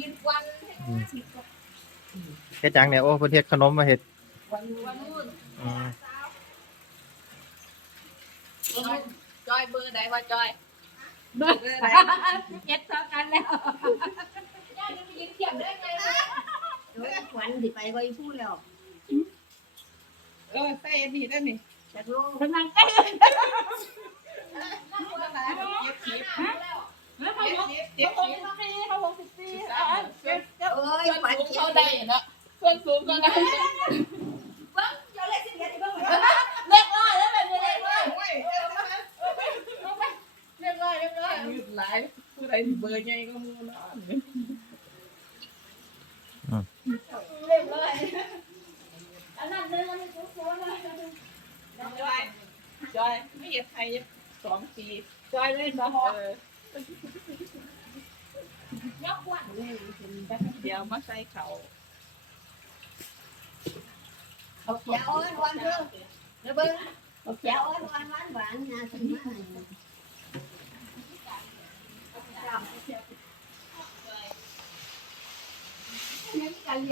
ยืนวันเฮ็ดหยังเนี่ยโอ้เพิ่นเฮ็ดขนมมาเฮ็ดวันวันนู้นอืมจอยเบอร์ไหนว่าจอยเบอร์ไหนเจ็ดเท่ากันแล้วย่าจะไปยืนเทียบได้ไงขวัญสิไปไว้พูดแล้วเออใส่อันนี้ได้นี่จากโลกกำลังใกล้เก็บขีดแล้วเขาเก็บบอกเก็บเขา ได้เนาะเพื่อนสูงก็ได้เจ้าเล็กสิเดียวที่เบิ่งเล็กน้อยแล้วแบบนี้เล็กน้อยโอ้ยเล็กน้อยเล็กน้อยยืดหลายผู้ใดเบอร์ใหญ่ก็มูนอนเล็กน้อยอันนั้นเดินอันนี้สูงๆเลยจอยจอยไม่เห็นใครสองปีจอยเลยสองเอ เดี๋ยวมาใส่เขาบักเจ้าอ้อนวันเถอะเดี๋ยวเบิ้งบักเจ้าอ้อนวันหวานหวานนะถึงมาให้จำ